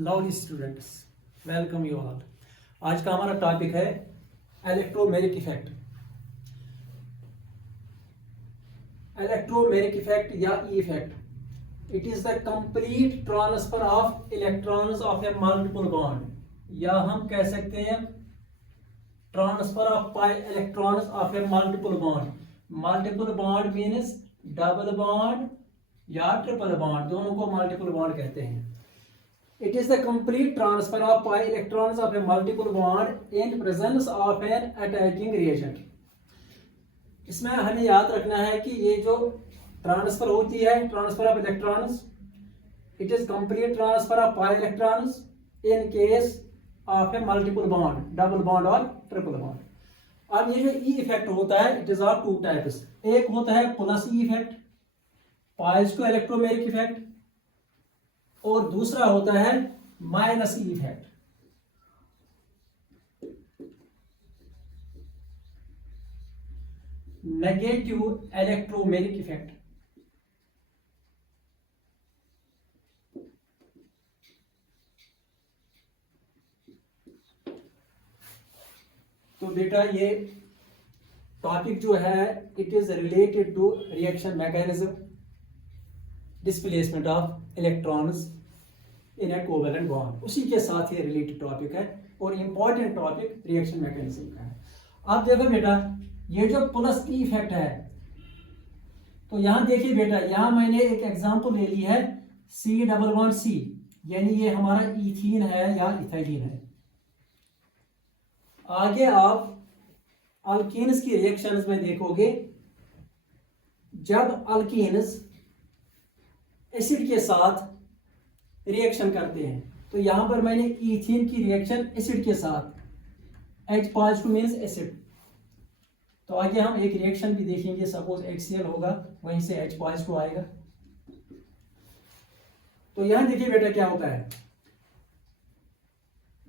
Lovely students, welcome you all. आज का हमारा टॉपिक है इलेक्ट्रोमेरिक इफेक्ट। इलेक्ट्रोमेरिक इफेक्ट या E effect, it is the complete transfer of electrons of a multiple bond, या हम कह सकते हैं transfer of pi electrons of a multiple bond. Multiple bond means double bond या triple bond, दोनों को multiple bond कहते हैं। It is the complete transfer of pi electrons of a multiple bond in presence of an attaching reagent. इसमें हमें याद रखना है कि ये जो ट्रांसफर होती है, transfer of electrons, it is complete transfer of pi electrons in case of a multiple bond, double bond और ट्रिपल बॉन्ड। अब ये जो ई इफेक्ट होता है, it is of two types. एक होता है प्लस ई इफेक्ट, पाइज टू इलेक्ट्रोमेरिक इफेक्ट, और दूसरा होता है minus E effect. Negative electromeric effect. तो बेटा ये टॉपिक जो है, it is related to reaction mechanism, displacement of electrons in A covalent bond, उसी के साथ ये रिलेटेड टॉपिक है और इंपॉर्टेंट टॉपिक रिएक्शन मैकेनिज्म का है। आप देखो बेटा, ये जो प्लस ई इफेक्ट है, तो यहां देखिए बेटा, यहां मैंने एक एग्जांपल ले ली है सी डबल बॉन्ड सी, यानी ये हमारा इथीन है या इथाइलिन है। आगे आप अल्कीन्स की रिएक्शंस में देखोगे, जब अल्कीन्स एसिड के साथ रिएक्शन करते हैं, तो यहां पर मैंने इथीन की रिएक्शन एसिड के साथ, H+2 मींस एसिड। तो आगे हम एक रिएक्शन भी देखेंगे, सपोज HCl होगा, वहीं से H+2 आएगा। तो यहां देखिए बेटा क्या होता है,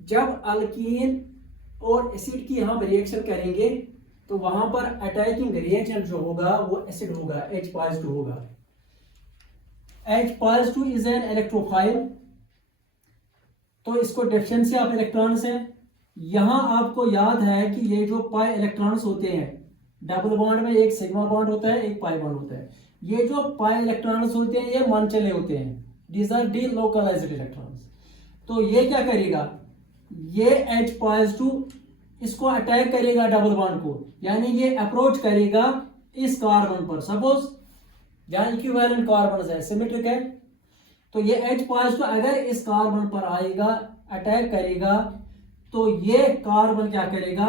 जब अल्कीन और एसिड की हम रिएक्शन करेंगे तो वहां पर अटैकिंग रिएजेंट जो होगा वो एसिड होगा, H+2 होगा। H+2 इज एन इलेक्ट्रोफाइल, तो इसको डेफिशिएंसी ऑफ इलेक्ट्रॉन्स है। यहां आपको याद है कि ये जो पाई इलेक्ट्रॉन्स होते हैं, डबल बॉन्ड में एक सिग्मा बॉन्ड होता है, एक पाई बॉन्ड होता है। ये जो पाई इलेक्ट्रॉन्स होते हैं, ये मनचले होते हैं, दीज आर डीलोकलाइज्ड इलेक्ट्रॉन्स। तो ये क्या करेगा, ये H+2 इसको अटैक करेगा डबल बॉन्ड को, यानी ये अप्रोच करेगा इस कार्बन पर। सपोज जहां इक्विवेलेंट कार्बन है, सिमेट्रिक है, तो ये H+2 अगर इस कार्बन पर आएगा, अटैक करेगा, तो ये कार्बन क्या करेगा,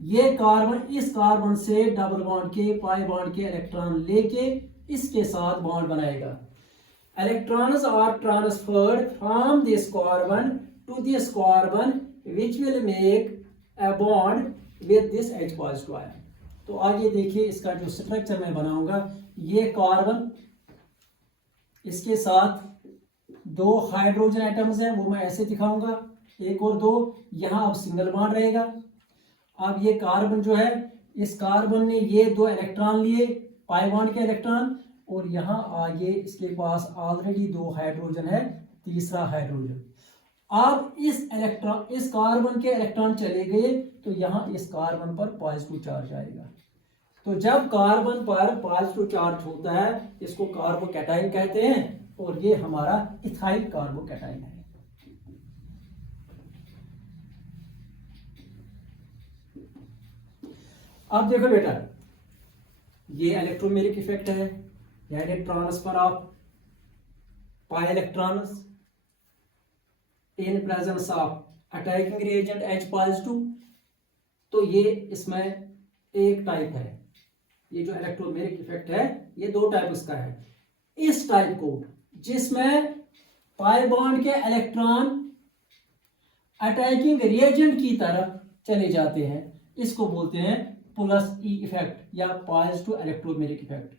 ये कार्बन इस कार्बन से डबल बॉन्ड के, पाई बॉन्ड के इलेक्ट्रॉन लेके इसके साथ बॉन्ड बनाएगा। Electrons are transferred from this carbon to this carbon which will make a bond with this H+2 ion. तो आगे देखिए इसका जो स्ट्रक्चर मैं बनाऊंगा, ये कार्बन, इसके साथ दो हाइड्रोजन एटम्स हैं, वो मैं ऐसे दिखाऊंगा, एक और दो, यहां अब सिंगल बॉन्ड रहेगा। अब ये कार्बन जो है, इस कार्बन ने ये दो इलेक्ट्रॉन लिए, पाई बॉन्ड के इलेक्ट्रॉन, और यहां आगे इसके पास ऑलरेडी दो हाइड्रोजन है, तीसरा हाइड्रोजन। अब इस कार्बन के इलेक्ट्रॉन चले गए, तो यहां इस कार्बन पर पॉजिटिव चार्ज आएगा। तो जब कार्बन पर पॉजिटिव चार्ज होता है, इसको कार्बोकैटायन कहते हैं, और ये हमारा इथाइल कार्बोकैटायन है। अब देखो बेटा, ये इलेक्ट्रोमेरिक इफेक्ट है, यानी transfer of pi electrons in presence of attacking reagent H+2। तो ये इसमें एक टाइप है, ये जो इलेक्ट्रोमेरिक इफेक्ट है, ये दो टाइप इसका है। इस टाइप को, जिसमें पाई बॉन्ड के इलेक्ट्रॉन अटैकिंग रिएजेंट की तरफ चले जाते हैं, इसको बोलते हैं प्लस ई इफेक्ट या पाइज टू इलेक्ट्रोमेरिक इफेक्ट।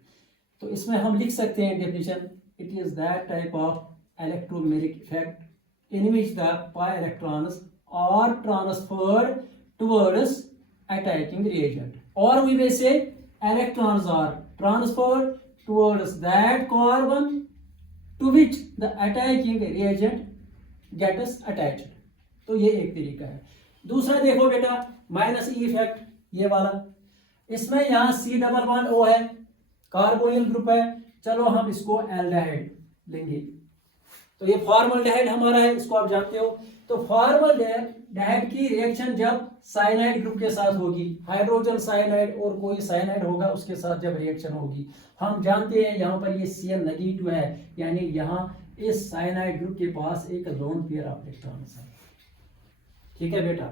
तो इसमें हम लिख सकते हैं definition, it is that type of electromeric effect in which the pi electrons are transferred towards attacking reagent, or we may say electrons are transferred towards that carbon to which the attacking reagent gets attached. तो ये एक तरीका है। दूसरा देखो बेटा minus E effect, ये वाला, इसमें यहाँ सी डबल बॉन्ड ओ है, कार्बोनिल ग्रुप है, चलो हम इसको एल्डिहाइड लेंगे। तो ये फॉर्मल्डिहाइड हमारा है, इसको आप जानते हो। तो फॉर्मल्डिहाइड की रिएक्शन जब साइनाइड ग्रुप के साथ होगी, हाइड्रोजन साइनाइड और कोई साइनाइड होगा उसके साथ जब रिएक्शन होगी, हम जानते हैं यहाँ पर ये Cl नेगेटिव है, यानी यहाँ इस साइनाइड ग्रुप के पास एक लोन पेयर ऑफ इलेक्ट्रॉन्स है। ठीक है बेटा,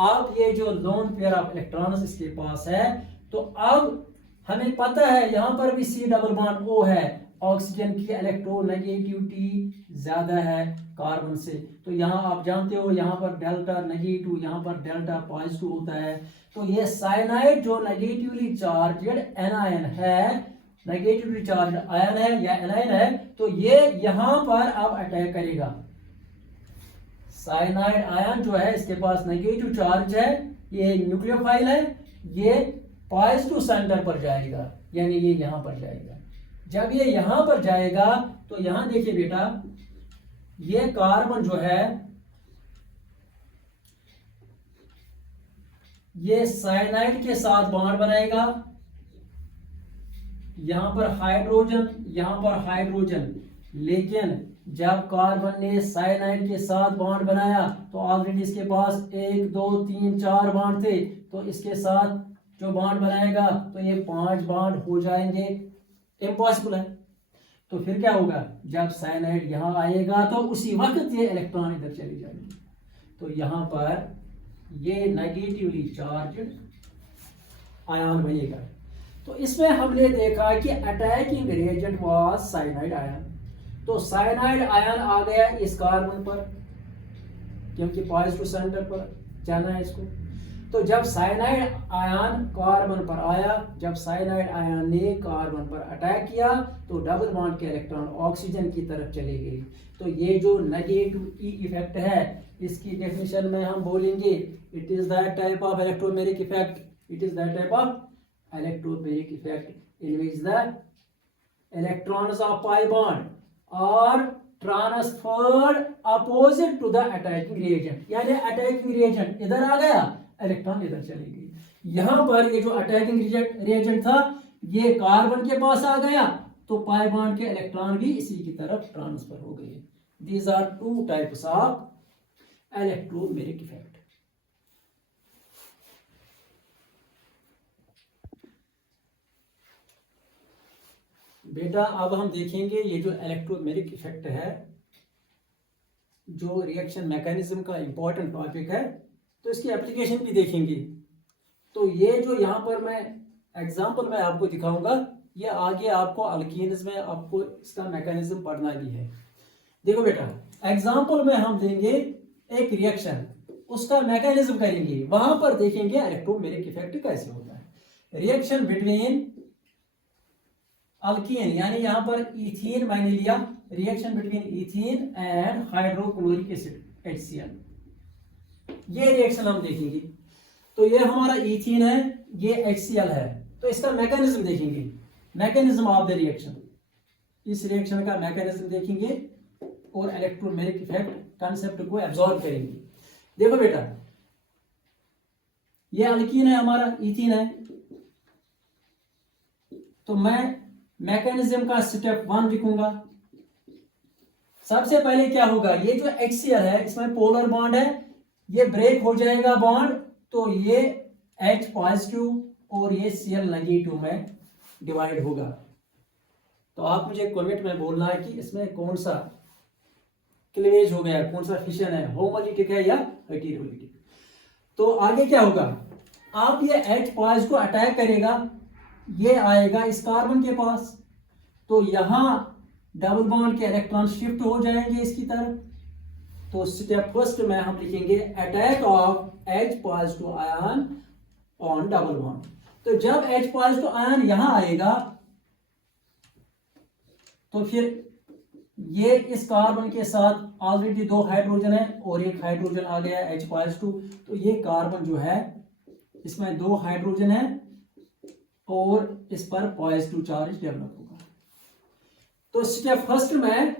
अब ये जो लोन पेयर ऑफ इलेक्ट्रॉन्स इसके पास है, तो अब हमें पता है यहाँ पर भी C डबल बॉन्ड O है, ऑक्सीजन की इलेक्ट्रोनेगेटिविटी ज्यादा है कार्बन से। तो यहाँ आप जानते हो यहाँ पर डेल्टा नेगेटिव, यहाँ पर डेल्टा पॉजिटिव होता है। तो ये साइनाइड जो नेगेटिवली चार्जड एनायन है, नेगेटिवली चार्ज आयन है या एनायन है, तो ये यहाँ पर अब अटैक करेगा। साइनाइड आयन जो है इसके पास नेगेटिव चार्ज है, ये न्यूक्लियोफाइल है, ये पॉजिटिव सेंटर पर जाएगा, यानी ये यहां पर जाएगा। जब ये यहां पर जाएगा तो यहां देखिए बेटा, ये कार्बन जो है ये साइनाइड के साथ बॉन्ड बनाएगा, यहां पर हाइड्रोजन, यहां पर हाइड्रोजन, लेकिन जब कार्बन ने साइनाइड के साथ बॉन्ड बनाया तो ऑलरेडी इसके पास 1 2 3 4 बॉन्ड थे, तो इसके साथ जो बॉन्ड बनाएगा तो ये 5 बॉन्ड हो जाएंगे, इम्पॉसिबल है। तो फिर क्या होगा, जब साइनाइड यहां आएगा तो उसी वक्त ये इलेक्ट्रॉन इधर चले जाएंगे। तो यहां पर ये नेगेटिवली चार्ज्ड आयन बनेगा। तो इसमें हमने देखा कि attacking reagent was cyanide ion. तो साइनाइड आयन आ गया इस कार्बन पर, क्योंकि पॉजिटिव सेंटर पर जाना है इसको। तो जब साइनाइड आयन कार्बन पर आया, जब साइनाइड आयन ने कार्बन पर अटैक किया तो डबल बॉन्ड के इलेक्ट्रॉन ऑक्सीजन की तरफ चले गए। तो ये जो नेगेटिव ई इफेक्ट है, इसकी डेफिनेशन में हम बोलेंगे it is that type of electromeric effect, it is that type of electromeric effect in which the electrons of pi bond are transferred opposite to the attacking reagent. यानी attacking reagent इधर आ गया, electron इधर चले गए। यहां पर ये जो अटैकिंग रिएजेंट था ये कार्बन के पास आ गया, तो पाई बॉन्ड के इलेक्ट्रॉन भी इसी की तरफ ट्रांसफर हो गए। These are two types of electromeric effect. बेटा अब हम देखेंगे ये जो इलेक्ट्रोमेरिक इफेक्ट है, जो रिएक्शन मैकेनिज्म का इंपॉर्टेंट टॉपिक है, तो इसकी एप्लीकेशन भी देखेंगे। तो ये जो यहाँ पर मैं एग्जांपल में आपको दिखाऊंगा, ये आगे आपको अल्कीन्स में आपको इसका मैकेनिज्म पढ़ना भी है। देखो बेटा, एग्जांपल में हम देंगे एक रिएक्शन, उसका मैकेनिज्म करेंगे, वहां पर देखेंगे इलेक्ट्रोमेरिक इफेक्ट कैसे होता है। रिएक्शन बिटवीन अल्कीन, यानी यहां पर इथीन मैंने लिया, reaction between ethene and hydrochloric acid HCl, ये रिएक्शन हम देखेंगे। तो ये हमारा इथीन है, ये HCl है, तो इसका मैकेनिज्म देखेंगे, मैकेनिज्म ऑफ द रिएक्शन, इस रिएक्शन का मैकेनिज्म देखेंगे और इलेक्ट्रोमेरिक इफेक्ट कंसेप्ट को एब्जॉर्ब करेंगे। देखो बेटा, ये अल्कीन है हमारा, इथीन है, तो मैं मैकेनिज्म का स्टेप 1 लिखूंगा। सबसे पहले क्या होगा, ये जो HCl है इसमें पोलर बॉन्ड है, ये ब्रेक हो जाएगा बॉन्ड, तो ये H पॉजिटिव और ये Cl नेगेटिव में डिवाइड होगा। तो आप मुझे कमेंट में बोलना है कि इसमें कौन सा क्लीवेज हो गया, कौन सा फिशन है, होमोलिटिक है या हेटेरोलिटिक। तो आगे क्या होगा, आप ये H पॉजिटिव को अटैक करेगा, ये आएगा इस कार्बन के पास, तो यहां डबल बॉन्ड के इलेक्ट्रॉन शिफ्ट हो जाएंगे इसकी तरफ। तो स्टेप फर्स्ट में हम लिखेंगे attack of H positive ion on double bond. तो जब H पॉजिटिव आयन यहां आएगा तो फिर ये इस कार्बन के साथ ऑलरेडी 2 हाइड्रोजन है और एक हाइड्रोजन आ गया H पॉजिटिव, तो ये कार्बन जो है इसमें 2 हाइड्रोजन है और इस पर पॉजिटिव चार्ज डेवलप होगा। तो स्टेप फर्स्ट में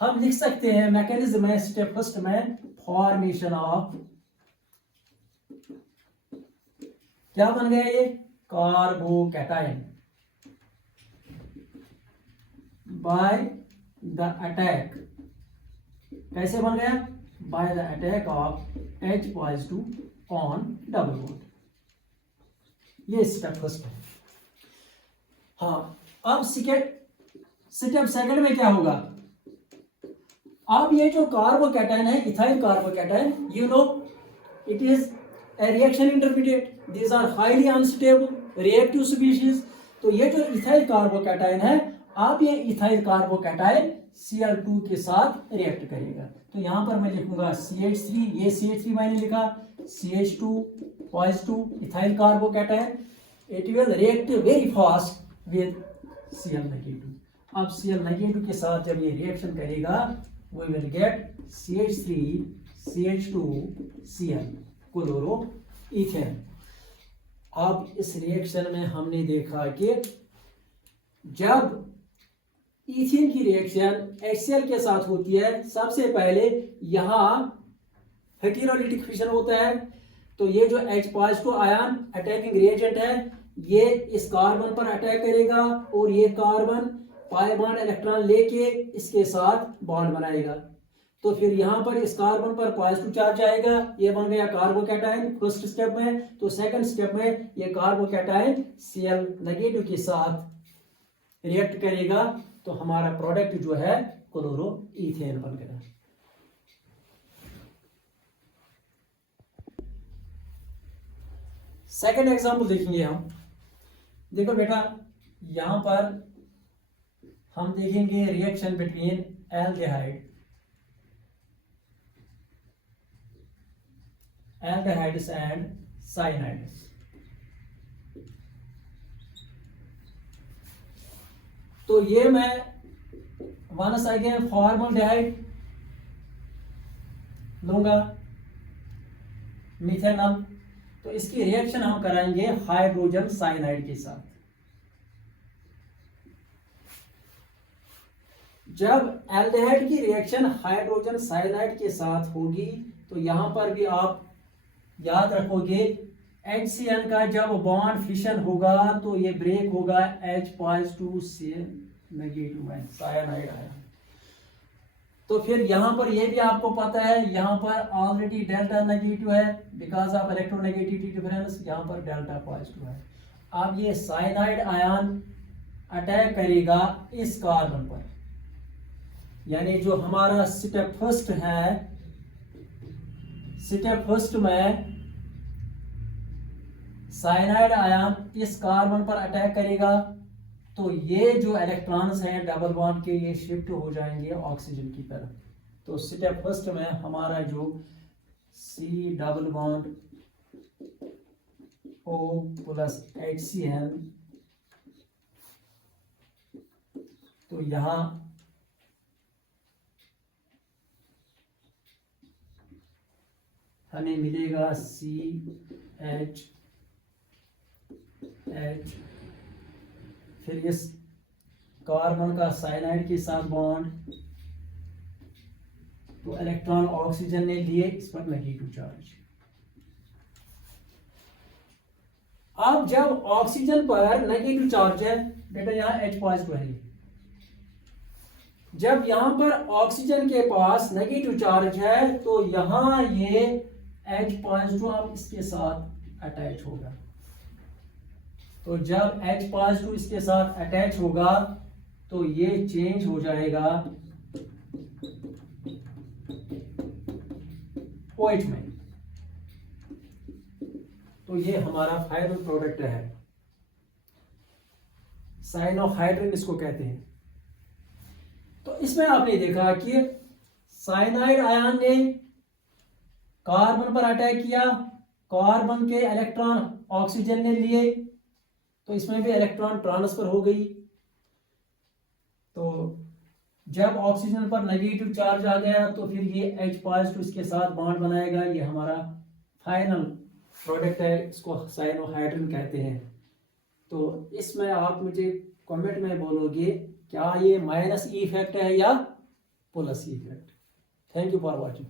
हम लिख सकते हैं मैकेनिज्म में स्टेप फर्स्ट में फॉर्मेशन ऑफ, क्या बन गया ये, कार्बोकैटायन बाय द अटैक, कैसे बन गया, by the attack of H+2 on double bond, ये स्टेप फर्स्ट है। हाँ, अब स्टेप सेकंड में क्या होगा, अब ये जो कार्बोकैटायन है, ethyl carbocation, you know it is a reaction intermediate, these are highly unstable reactive species. तो ये जो इथाइल कार्बोकैटायन है, अब ये इथाइल कार्बोकैटायन Cl2 के साथ रिएक्ट करेगा। तो यहां पर मैं लिखूंगा CH3, ये CH3 मैंने लिखा, CH2 ethyl carbocation, it will react very fast with Cl-. अब Cl- के साथ जब ये रिएक्शन करेगा, we will get CH3 CH2 Cl chloroethane. अब इस रिएक्शन में हमने देखा कि जब इथेन की रिएक्शन HCl के साथ होती है, सबसे पहले यहां हेटेरोलिटिक फिशन होता है। तो ये जो H+2 आयन अटैकिंग रिएजेंट है, ये इस कार्बन पर अटैक करेगा और ये कार्बन पाई बॉन्ड इलेक्ट्रॉन लेके इसके साथ बॉन्ड बनाएगा। तो फिर यहां पर इस कार्बन पर पॉजिटिव चार्ज आएगा, ये बन गया कार्बोकैटायन फर्स्ट स्टेप में। तो सेकंड स्टेप में ये कार्बोकैटायन Cl- के साथ रिएक्ट करेगा, तो हमारा प्रोडक्ट जो है क्लोरोइथेन बन गया। सेकंड एग्जांपल देखेंगे हम। देखो बेटा, यहां पर हम देखेंगे reaction between aldehydes and cyanides. तो ये मैं वंस अगेन फॉर्मल्डिहाइड लूंगा, मिथेनॉल। तो इसकी रिएक्शन हम कराएंगे हाइड्रोजन साइनाइड के साथ। जब एल्डिहाइड की रिएक्शन हाइड्रोजन साइनाइड के साथ होगी, तो यहां पर भी आप याद रखोगे HCl का जब बॉन्ड फिशन होगा तो ये ब्रेक होगा H+2 से नेगेटिव में साइनाइड आया। तो फिर यहां पर ये भी आपको पता है, यहां पर ऑलरेडी डेल्टा नेगेटिव है बिकॉज ऑफ इलेक्ट्रोनेगेटिविटी डिफरेंस, यहां पर डेल्टा पॉजिटिव है। अब ये साइनाइड आयन अटैक करेगा इस कार्बन पर, यानी जो हमारा स्टेप फर्स्ट है, स्टेप फर्स्ट में साइनाइड आयन इस कार्बन पर अटैक करेगा। तो ये जो इलेक्ट्रॉन्स हैं डबल बॉन्ड के, ये शिफ्ट हो जाएंगे ऑक्सीजन की तरफ। तो स्टेप फर्स्ट में हमारा जो C double bond O+ HCl, तो यहां हमें मिलेगा CH, फिर इस कार्बन का साइनाइड के साथ बॉन्ड, तो इलेक्ट्रॉन ऑक्सीजन ने लिए, इस पर नेगेटिव चार्ज। अब जब ऑक्सीजन पर नेगेटिव चार्ज है, बेटा यहां H+ है, जब यहां पर ऑक्सीजन के पास नेगेटिव चार्ज है, तो यहां ये H+ अब इसके साथ अटैच होगा। तो जब H+ इसके साथ अटैच होगा, तो ये चेंज हो जाएगा OH में। तो ये हमारा फाइनल प्रोडक्ट है, साइनोहाइड्रिन इसको कहते हैं। तो इसमें आपने देखा कि साइनाइड आयन ने कार्बन पर अटैक किया, कार्बन के इलेक्ट्रॉन ऑक्सीजन ने लिए, तो इसमें भी इलेक्ट्रॉन ट्रांसफर हो गई। तो जब ऑक्सीजन पर नेगेटिव चार्ज आ गया, तो फिर ये H+ इसके साथ बॉन्ड बनाएगा। ये हमारा फाइनल प्रोडक्ट है, इसको साइनोहाइड्रिन कहते हैं। तो इसमें आप मुझे कमेंट में बोलोगे क्या ये -E इफेक्ट है या polar C effect. Thank you for watching.